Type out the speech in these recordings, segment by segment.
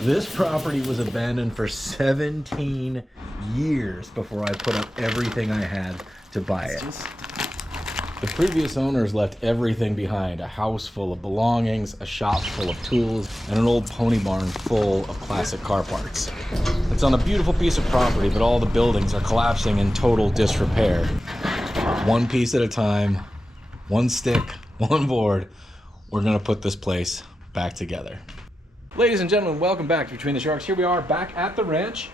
This property was abandoned for 17 years before I put up everything I had to buy it. The previous owners left everything behind: a house full of belongings, a shop full of tools, and an old pony barn full of classic car parts. It's on a beautiful piece of property, but all the buildings are collapsing in total disrepair. One piece at a time, one stick, one board, we're gonna put this place back together. Ladies and gentlemen, welcome back to Between the Sharks. Here we are back at the ranch,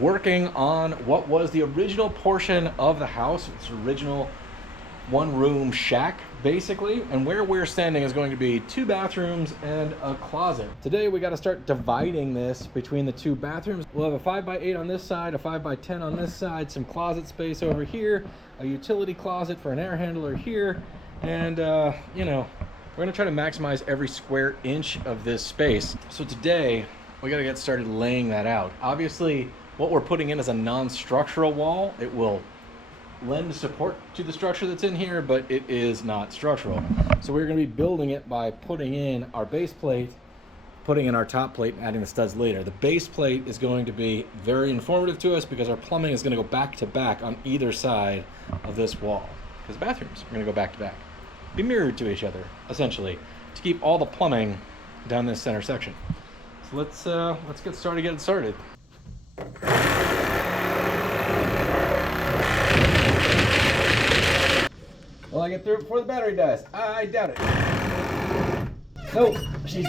working on what was the original portion of the house. It's original one-room shack, basically. And where we're standing is going to be 2 bathrooms and a closet. Today we got to start dividing this between the 2 bathrooms. We'll have a 5x8 on this side, a 5x10 on this side, some closet space over here, a utility closet for an air handler here, and you know, we're gonna try to maximize every square inch of this space. So today, we gotta get started laying that out. Obviously, what we're putting in is a non-structural wall. It will lend support to the structure that's in here, but it is not structural. So we're gonna be building it by putting in our base plate, putting in our top plate, and adding the studs later. The base plate is going to be very informative to us because our plumbing is gonna go back to back on either side of this wall. Because bathrooms are gonna go back to back. Be mirrored to each other, essentially, to keep all the plumbing down this center section. So let's get started getting started. Will I get through it before the battery dies? I doubt it. Nope, she's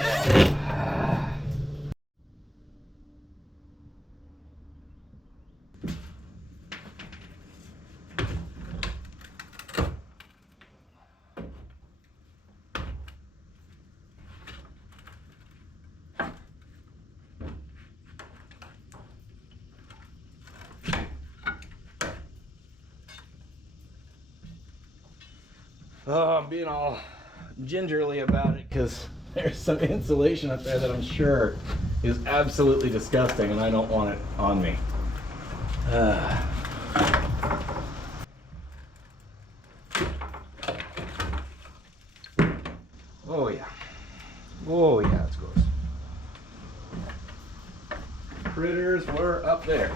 oh, I'm being all gingerly about it because there's some insulation up there that I'm sure is absolutely disgusting and I don't want it on me. Oh yeah. Oh yeah, it's gross. Critters were up there.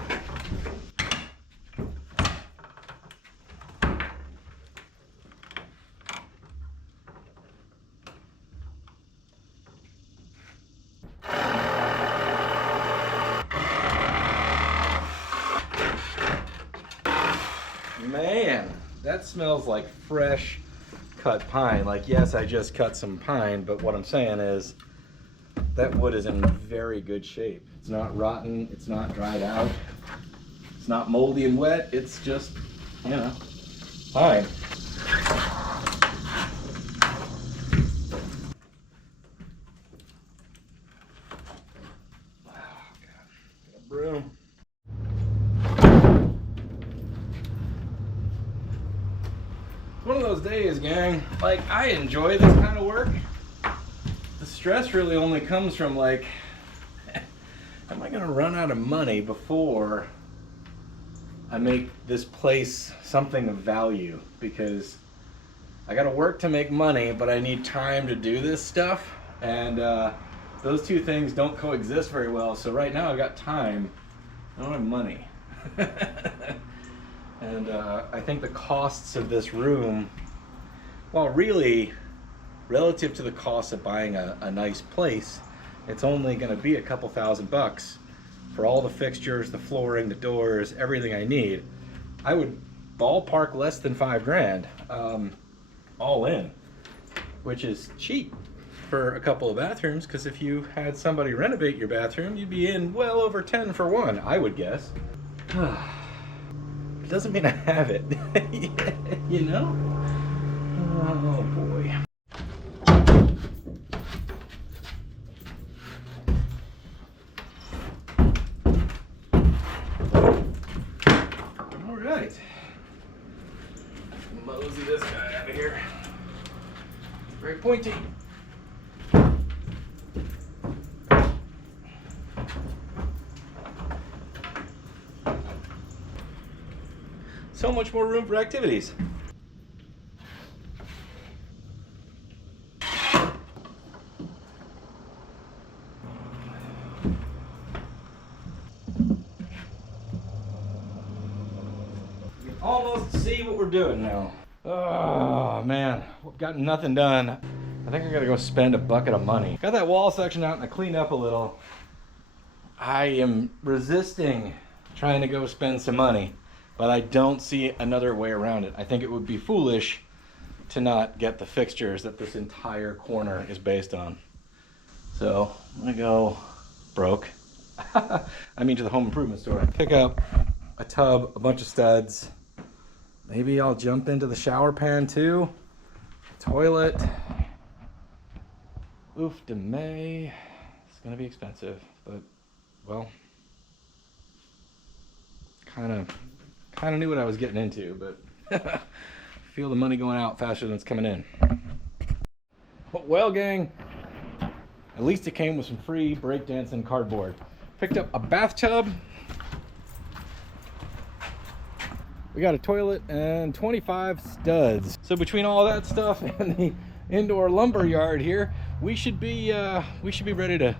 Man, that smells like fresh cut pine. Like, yes, I just cut some pine, but what I'm saying is that wood is in very good shape. It's not rotten, it's not dried out, it's not moldy and wet, it's just, you know, pine. Oh, God. Get a broom. One of those days, gang. Like, I enjoy this kind of work. The stress really only comes from, like, am I gonna run out of money before I make this place something of value? Because I gotta work to make money, but I need time to do this stuff, and those two things don't coexist very well. So right now I've got time, I don't have money. And I think the costs of this room, well, really, relative to the cost of buying a nice place, it's only going to be a couple $1,000 for all the fixtures, the flooring, the doors, everything I need. I would ballpark less than $5 grand, all in, which is cheap for a couple of bathrooms, because if you had somebody renovate your bathroom, you'd be in well over 10 for one, I would guess. It doesn't mean I have it, you know? Oh boy. All right. Mosey this guy out of here. Very pointy. So much more room for activities. almost see what we're doing now. Oh man, we've got nothing done. I think I gotta go spend a bucket of money. Got that wall section out and I cleaned up a little. I am resisting trying to go spend some money, but I don't see another way around it. I think it would be foolish to not get the fixtures that this entire corner is based on. So I'm gonna go broke. I mean to the home improvement store. Pick up a tub, a bunch of studs. Maybe I'll jump into the shower pan too. Toilet. Oof de may. It's gonna be expensive, but well, kind of knew what I was getting into, but feel the money going out faster than it's coming in. Well, gang, at least it came with some free breakdancing cardboard. Picked up a bathtub. We got a toilet and 25 studs. So between all that stuff and the indoor lumber yard here, we should be ready to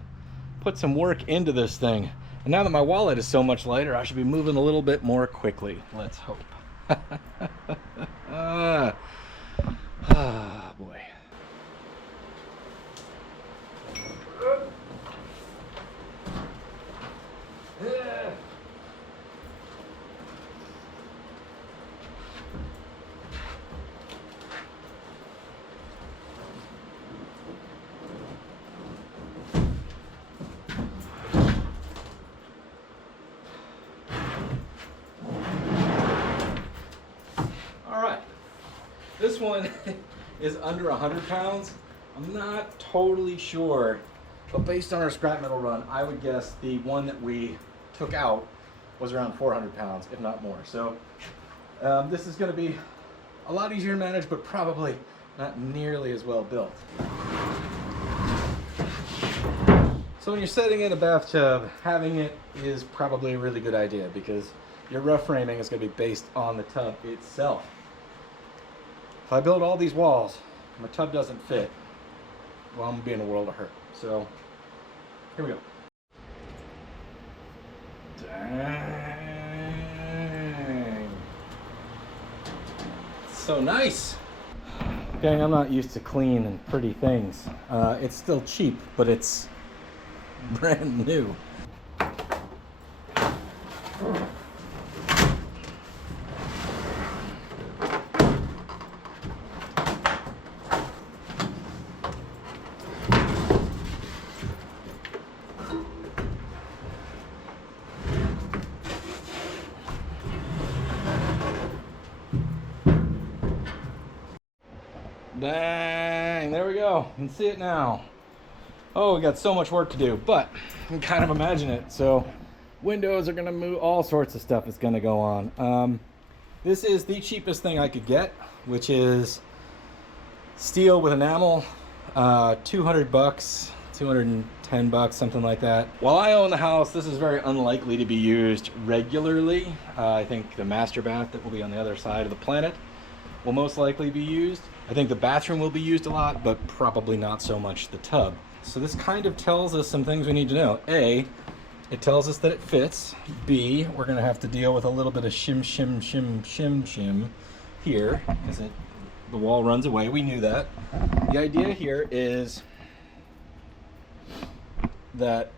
put some work into this thing. And now that my wallet is so much lighter, I should be moving a little bit more quickly. Let's hope. Boy. This one is under 100 pounds. I'm not totally sure, but based on our scrap metal run, I would guess the one that we took out was around 400 pounds, if not more. So this is going to be a lot easier to manage, but probably not nearly as well built. So when you're setting in a bathtub, having it is probably a really good idea because your rough framing is going to be based on the tub itself. If I build all these walls, my tub doesn't fit, well, I'm gonna be in a world of hurt. So, here we go. Dang. So nice. Gang, I'm not used to clean and pretty things. It's still cheap, but it's brand new. Dang, there we go. You can see it now. Oh, we got so much work to do, but you can kind of imagine it. So windows are gonna move, all sorts of stuff is gonna go on. This is the cheapest thing I could get, which is steel with enamel, 200 bucks, 210 bucks, something like that. While I own the house, this is very unlikely to be used regularly. I think the master bath that will be on the other side of the planet will most likely be used. I think the bathroom will be used a lot, but probably not so much the tub. So this kind of tells us some things we need to know. A, it tells us that it fits. B, we're gonna have to deal with a little bit of shim here, because the wall runs away. We knew that. The idea here is that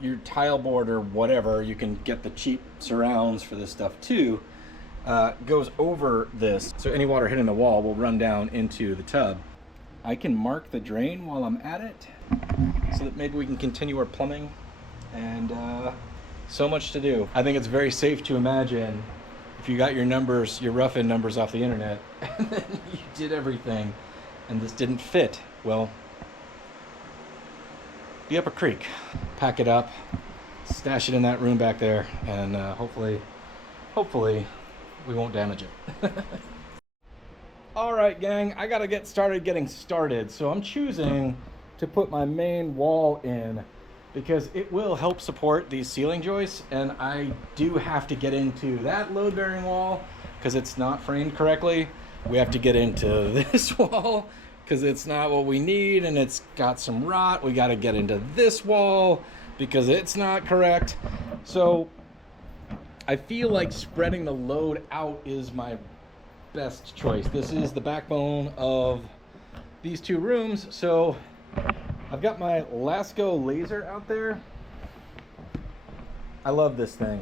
your tile board or whatever, you can get the cheap surrounds for this stuff too, goes over this, so any water hitting the wall will run down into the tub. I can mark the drain while I'm at it so that maybe we can continue our plumbing, and so much to do. I think it's very safe to imagine if you got your numbers, your rough-in numbers off the internet, and then you did everything and this didn't fit, well, be up a creek. Pack it up, stash it in that room back there, and hopefully we won't damage it. All right, gang, I gotta get started getting started. So I'm choosing to put my main wall in because it will help support these ceiling joists, and I do have to get into that load-bearing wall because it's not framed correctly. We have to get into this wall because it's not what we need and it's got some rot. We gotta get into this wall because it's not correct. So I feel like spreading the load out is my best choice. This is the backbone of these two rooms. So I've got my Lasco laser out there. I love this thing.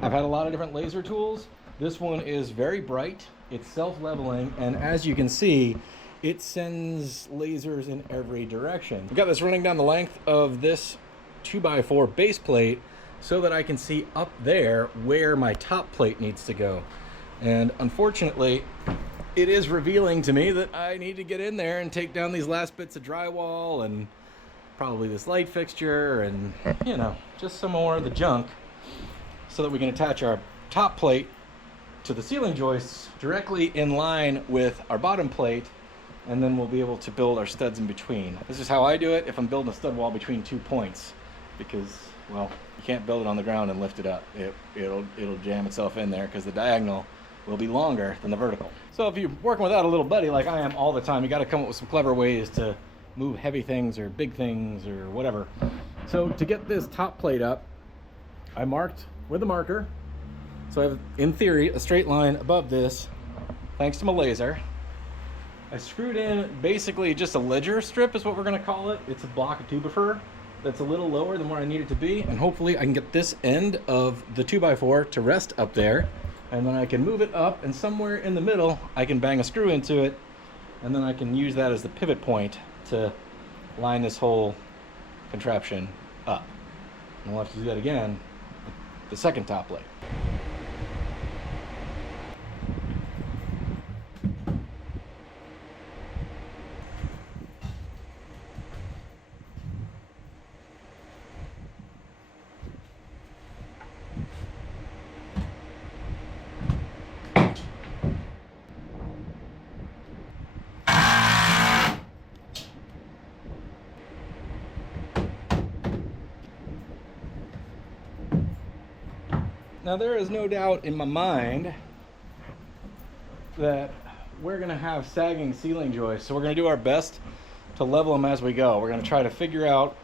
I've had a lot of different laser tools. This one is very bright. It's self-leveling, and as you can see, it sends lasers in every direction. I've got this running down the length of this 2x4 base plate so that I can see up there where my top plate needs to go. And unfortunately, it is revealing to me that I need to get in there and take down these last bits of drywall and probably this light fixture and, you know, just some more of the junk so that we can attach our top plate to the ceiling joists directly in line with our bottom plate, and then we'll be able to build our studs in between. This is how I do it if I'm building a stud wall between 2 points, because, well, you can't build it on the ground and lift it up. It'll jam itself in there because the diagonal will be longer than the vertical. So if you're working without a little buddy like I am all the time, you got to come up with some clever ways to move heavy things or big things or whatever. So to get this top plate up, I marked with a marker. So I have, in theory, a straight line above this, thanks to my laser. I screwed in basically just a ledger strip is what we're gonna call it. It's a block of 2x4 that's a little lower than where I need it to be, and hopefully I can get this end of the 2x4 to rest up there, and then I can move it up, and somewhere in the middle I can bang a screw into it, and then I can use that as the pivot point to line this whole contraption up. And we'll have to do that again with the second top plate. Now there is no doubt in my mind that we're gonna have sagging ceiling joists, so we're gonna do our best to level them as we go. We're gonna try to figure out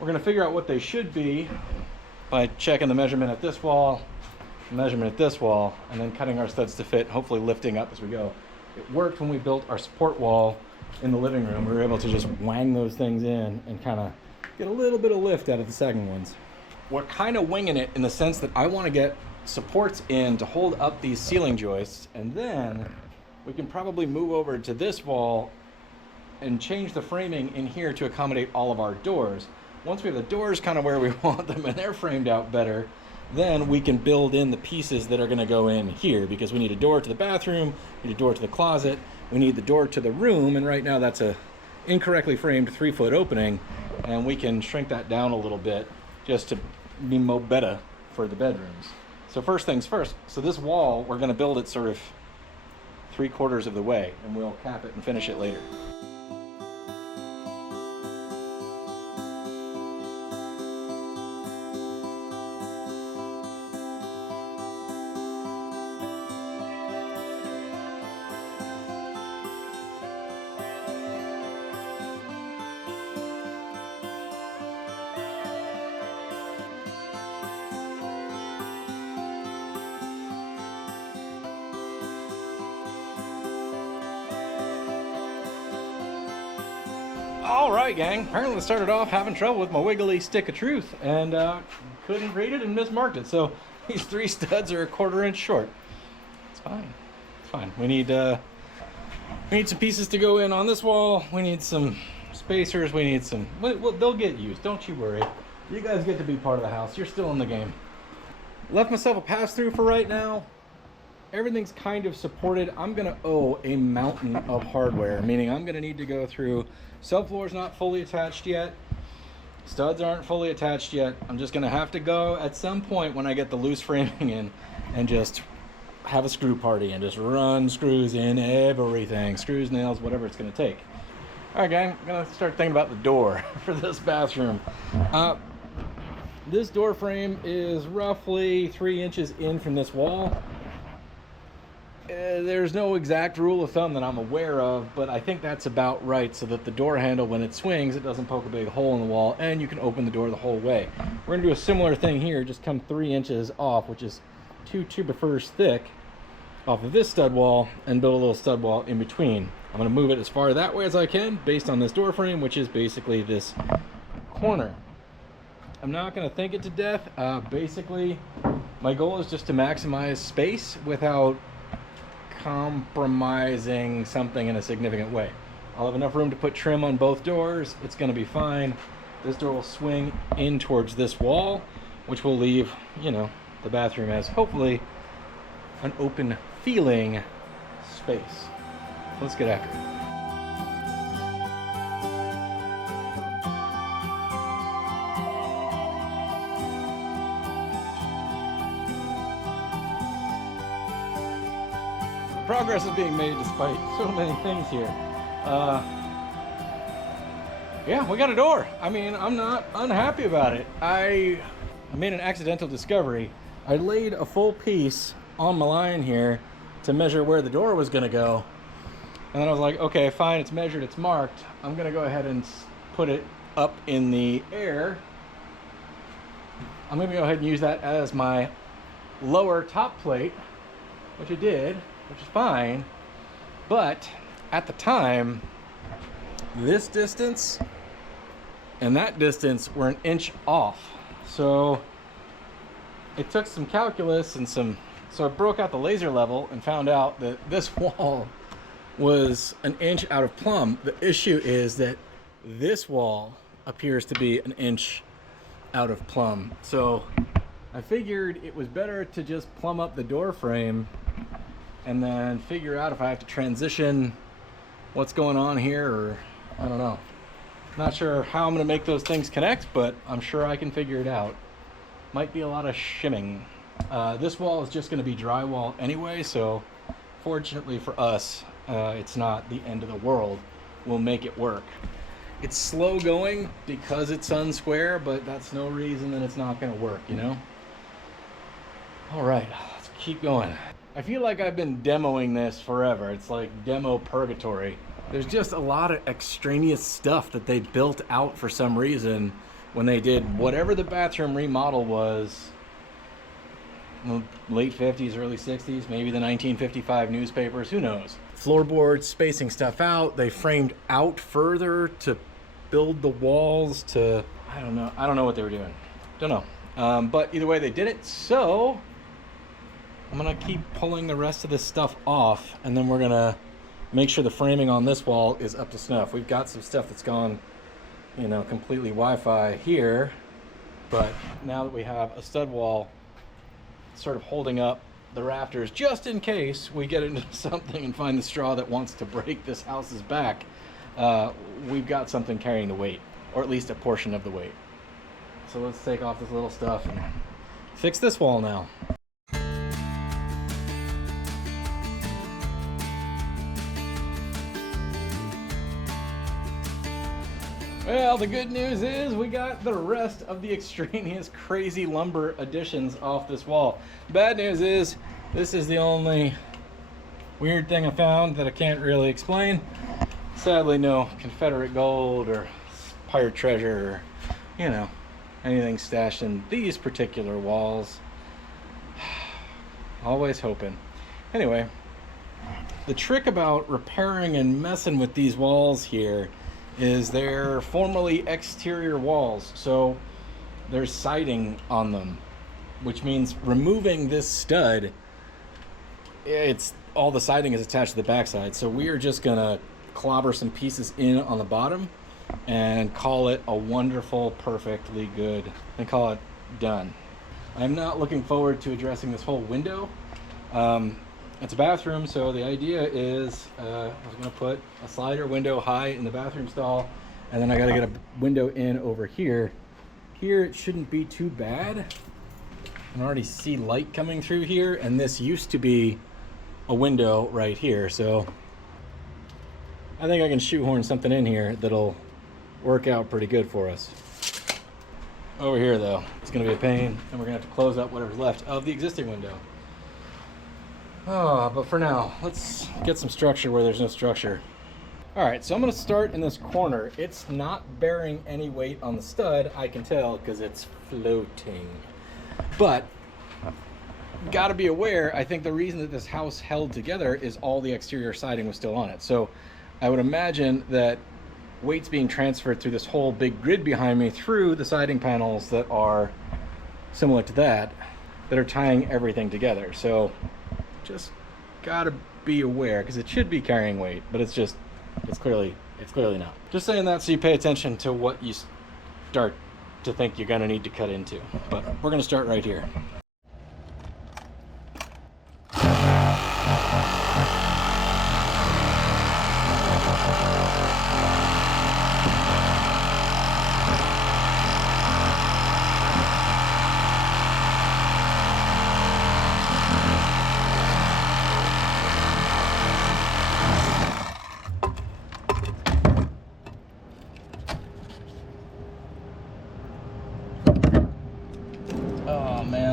what they should be by checking the measurement at this wall, measurement at this wall, and then cutting our studs to fit, hopefully lifting up as we go. It worked when we built our support wall in the living room. We were able to just wang those things in and kind of get a little bit of lift out of the sagging ones. We're kind of winging it in the sense that I want to get supports in to hold up these ceiling joists, and then we can probably move over to this wall and change the framing in here to accommodate all of our doors. Once we have the doors kind of where we want them and they're framed out better, then we can build in the pieces that are going to go in here, because we need a door to the bathroom, we need a door to the closet, we need the door to the room, and right now that's a incorrectly framed 3-foot opening, and we can shrink that down a little bit just to be more better for the bedrooms. So first things first, so this wall, we're going to build it sort of 3/4 of the way, and we'll cap it and finish it later. All right, gang. Apparently I started off having trouble with my wiggly stick of truth and couldn't read it and mismarked it. So these 3 studs are 1/4 inch short. It's fine. It's fine. We need some pieces to go in on this wall. We need some spacers. We need some. Well, they'll get used. Don't you worry. You guys get to be part of the house. You're still in the game. Left myself a pass-through for right now. Everything's kind of supported. I'm gonna owe a mountain of hardware, meaning I'm gonna need to go through. Subfloor's not fully attached yet. Studs aren't fully attached yet. I'm just gonna have to go at some point when I get the loose framing in and just have a screw party and just run screws in everything. Screws, nails, whatever it's gonna take. All right, gang, I'm gonna start thinking about the door for this bathroom. This door frame is roughly 3 inches in from this wall. There's no exact rule of thumb that I'm aware of, but I think that's about right, so that the door handle, when it swings, it doesn't poke a big hole in the wall, and you can open the door the whole way. We're going to do a similar thing here, just come 3 inches off, which is 2 2x4s thick, off of this stud wall, and build a little stud wall in between. I'm going to move it as far that way as I can, based on this door frame, which is basically this corner. I'm not going to think it to death. Basically, my goal is just to maximize space without compromising something in a significant way. I'll have enough room to put trim on both doors. It's going to be fine. This door will swing in towards this wall, which will leave, you know, the bathroom as hopefully an open feeling space. Let's get after it. Progress is being made despite so many things here. Yeah, we got a door. I mean, I'm not unhappy about it. I made an accidental discovery. I laid a full piece on my line here to measure where the door was gonna go. And then I was like, okay, fine, it's measured, it's marked. I'm gonna go ahead and put it up in the air. I'm gonna go ahead and use that as my lower top plate, which I did, which is fine. But at the time, this distance and that distance were an inch off. So it took some calculus and so I broke out the laser level and found out that this wall was an inch out of plumb. The issue is that this wall appears to be an inch out of plumb. So I figured it was better to just plumb up the door frame and then figure out if I have to transition what's going on here, or I don't know. Not sure how I'm gonna make those things connect, but I'm sure I can figure it out. Might be a lot of shimming. This wall is just gonna be drywall anyway, so fortunately for us, it's not the end of the world. We'll make it work. It's slow going because it's unsquare, but that's no reason that it's not gonna work, you know? All right, let's keep going. I feel like I've been demoing this forever. It's like demo purgatory. There's just a lot of extraneous stuff that they built out for some reason when they did whatever the bathroom remodel was. Late 50s, early 60s, maybe the 1955 newspapers, who knows. Floorboards, spacing stuff out. They framed out further to build the walls to, I don't know what they were doing. Don't know. But either way, they did it. So I'm gonna keep pulling the rest of this stuff off, and then we're gonna make sure the framing on this wall is up to snuff. We've got some stuff that's gone, you know, completely Wi-Fi here, but now that we have a stud wall sort of holding up the rafters, just in case we get into something and find the straw that wants to break this house's back, we've got something carrying the weight, or at least a portion of the weight. So let's take off this little stuff and fix this wall now. Well, the good news is we got the rest of the extraneous crazy lumber additions off this wall. Bad news is this is the only weird thing I found that I can't really explain. Sadly, no Confederate gold or pirate treasure or, you know, anything stashed in these particular walls. Always hoping. Anyway, the trick about repairing and messing with these walls here is they're formerly exterior walls, so there's siding on them, which means removing this stud, it's all the siding is attached to the backside. So we are just gonna clobber some pieces in on the bottom and call it a wonderful, perfectly good, and call it done. I'm not looking forward to addressing this whole window. It's a bathroom, so the idea is I was going to put a slider window high in the bathroom stall, and then I got to get a window in over here. Here it shouldn't be too bad. I can already see light coming through here, and this used to be a window right here, so I think I can shoehorn something in here that'll work out pretty good for us. Over here though, it's going to be a pain, and we're going to have to close up whatever's left of the existing window. Oh, but for now, let's get some structure where there's no structure. All right, so I'm gonna start in this corner. It's not bearing any weight on the stud, I can tell, because it's floating. But gotta be aware, I think the reason that this house held together is all the exterior siding was still on it. So I would imagine that weight's being transferred through this whole big grid behind me through the siding panels that are similar to that are tying everything together. So just gotta be aware, because it should be carrying weight, but it's clearly not. Just saying that so you pay attention to what you start to think you're gonna need to cut into. But we're gonna start right here.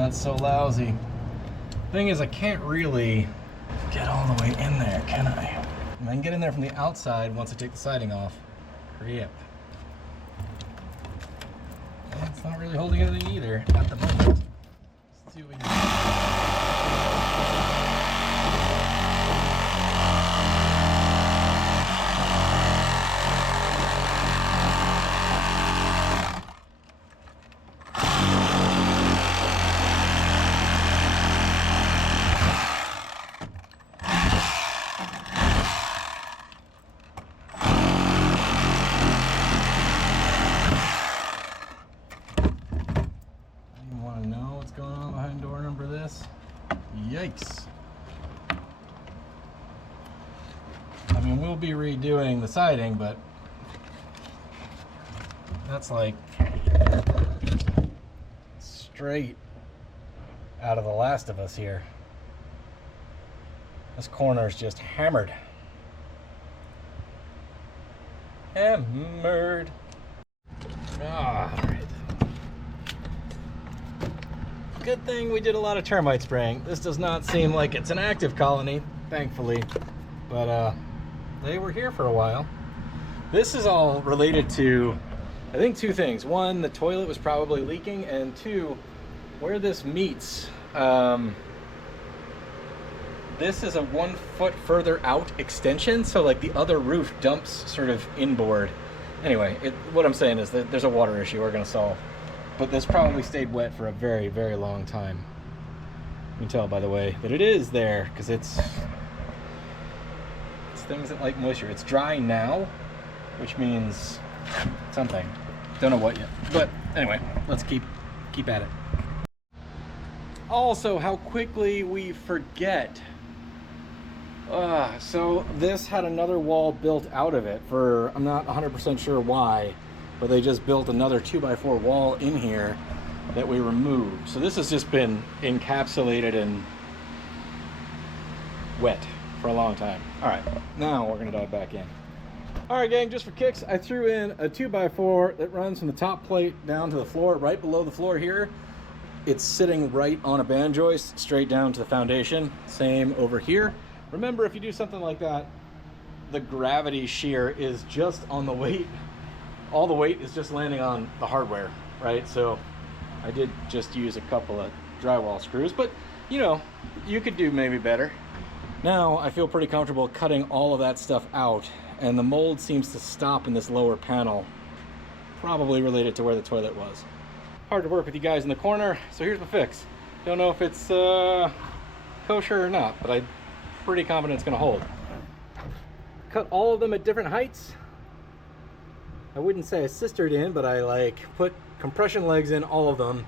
That's so lousy. Thing is, I can't really get all the way in there, can I? I can get in there from the outside once I take the siding off. Rip. It's not really holding anything either at the moment. Let's see what we can do. Yikes. I mean, we'll be redoing the siding, but that's like straight out of The Last of Us here. This corner is just hammered. Hammered. All right. Good thing we did a lot of termite spraying. This does not seem like it's an active colony, thankfully, but they were here for a while. This is all related to, I think, two things. One, the toilet was probably leaking, and two, where this meets. This is a 1 foot further out extension, so like the other roof dumps sort of inboard. Anyway, what I'm saying is that there's a water issue we're gonna solve. But this probably stayed wet for a very, very long time. You can tell by the way that it is there, because it's things that like moisture. It's dry now, which means something. Don't know what yet. But anyway, let's keep at it. Also, how quickly we forget. So this had another wall built out of it for, I'm not 100% sure why, but they just built another 2x4 wall in here that we removed. So this has just been encapsulated and wet for a long time. All right, now we're gonna dive back in. All right, gang, just for kicks, I threw in a 2x4 that runs from the top plate down to the floor, right below the floor here. It's sitting right on a band joist, straight down to the foundation. Same over here. Remember, if you do something like that, the gravity shear is just on the weight. All the weight is just landing on the hardware, right? So I did just use a couple of drywall screws, but you know, you could do maybe better. Now I feel pretty comfortable cutting all of that stuff out, and the mold seems to stop in this lower panel, probably related to where the toilet was. Hard to work with you guys in the corner, so here's my fix. Don't know if it's kosher or not, but I'm pretty confident it's gonna hold. Cut all of them at different heights. I wouldn't say I sistered in, but I like put compression legs in all of them,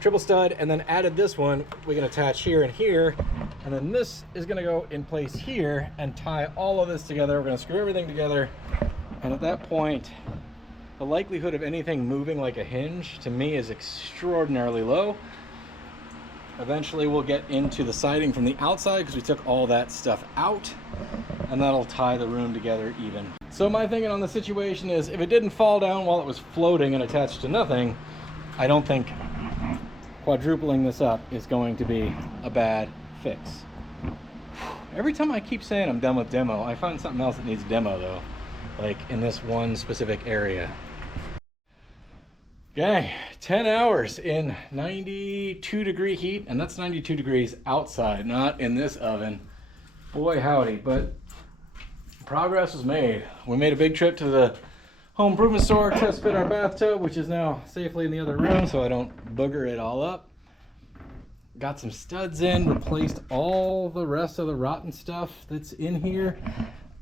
triple stud, and then added this one we can attach here and here, and then this is gonna go in place here and tie all of this together. We're gonna screw everything together, and at that point the likelihood of anything moving like a hinge to me is extraordinarily low. Eventually we'll get into the siding from the outside because we took all that stuff out, and that'll tie the room together even. So my thinking on the situation is, if it didn't fall down while it was floating and attached to nothing, I don't think quadrupling this up is going to be a bad fix. Every time I keep saying I'm done with demo, I find something else that needs demo though. Like in this one specific area. Okay, 10 hours in 92 degree heat, and that's 92 degrees outside, not in this oven. Boy howdy, but progress was made. We made a big trip to the home improvement store, test fit our bathtub, which is now safely in the other room so I don't booger it all up. Got some studs in, replaced all the rest of the rotten stuff that's in here.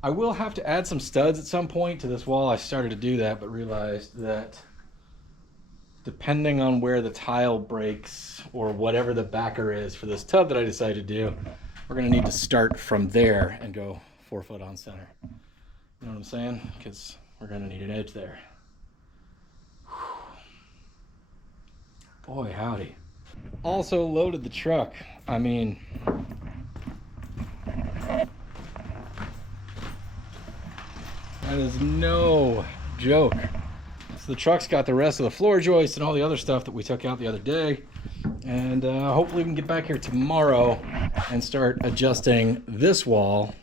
I will have to add some studs at some point to this wall. I started to do that, but realized that depending on where the tile breaks or whatever the backer is for this tub that I decided to do, we're gonna need to start from there and go 4 foot on center. You know what I'm saying? Because we're gonna need an edge there. Boy howdy. Also loaded the truck. I mean, that is no joke. So the truck's got the rest of the floor joists and all the other stuff that we took out the other day. And hopefully we can get back here tomorrow and start adjusting this wall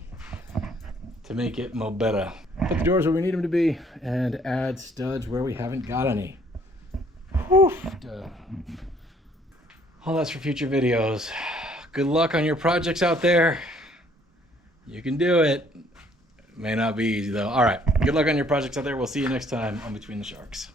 to make it mo better. Put the doors where we need them to be and add studs where we haven't got any. Whew. All that's for future videos. Good luck on your projects out there. You can do it. May not be easy though. All right, good luck on your projects out there. We'll see you next time on Between the Sharks.